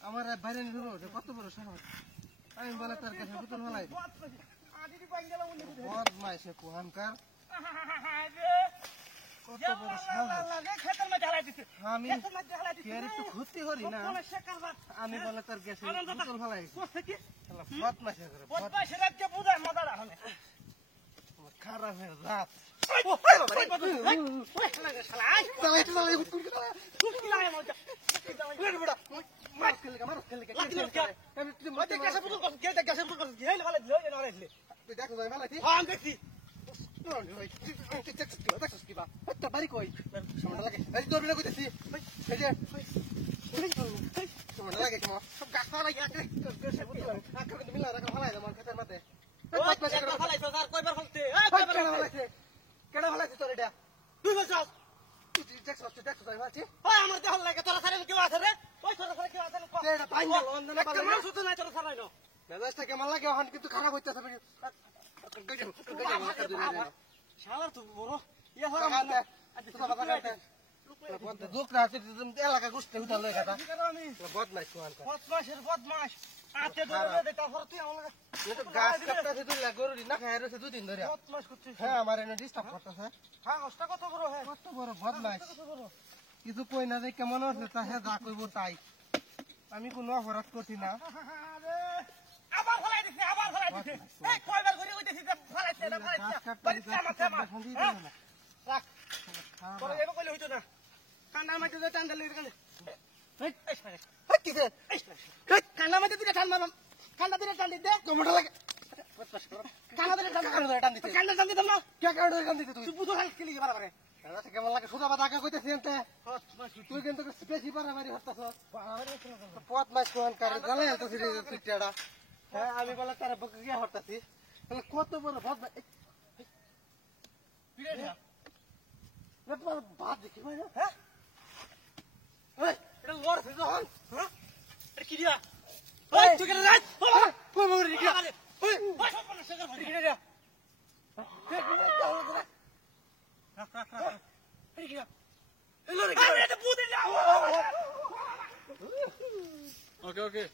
আমার বাইরে কত বড় সাহস আমি বলে তার কাছে বোতল ফেলাই বদমাইশে কুহানকার কত বড় সাহস আমি একটু ক্ষতি করি না আমি বলে তার কাছে বোতল ফেলাই বদমাইশে খারাপের রাত কেমন লাগে কিন্তু খারাপ হইতেছে এলাকা গোষ্ঠী বদমাইশ গাছ কাটতে গরু না খাই রয়েছে দুদিন ধরে হ্যাঁ আমার এনে ডিস্টার্ব করতেছে কত বড় বদমাইশ কিছু কই না যে কেমন আছে তা হ্যাঁ যা কইব তাই আমি কোনো অপরাধ করছি না কেমন লাগে সুদা বাদ আগে কইতেছি তুই কিন্তু বেশি বাড়াবাড়ি হতাছ পথ মাছ জ্বালাই হতাছি হ্যাঁ আমি বলে তারা বকে গিয়ে হতাছি কত বড় ভাত ভাত দেখি ভাই না হ্যাঁ এটা লড়ছে যখন হ্যাঁ কি দিয়া তুই কেন রাত Okay.